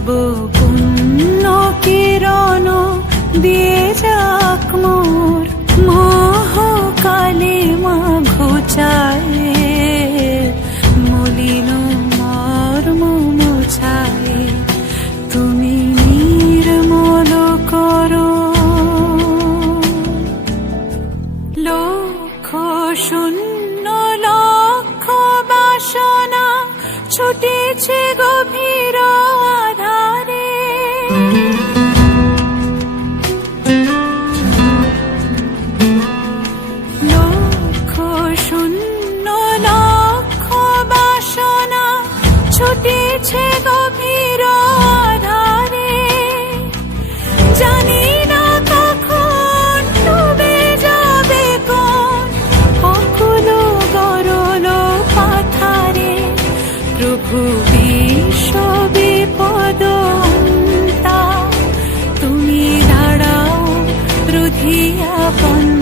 নব পুণ্য কিরণ দিয়ে যাক মোর মহ কালে মা ঘুচায় মলিন মর্ম মুছায় তুমি নির্মল করো। লক্ষ শূন্য upon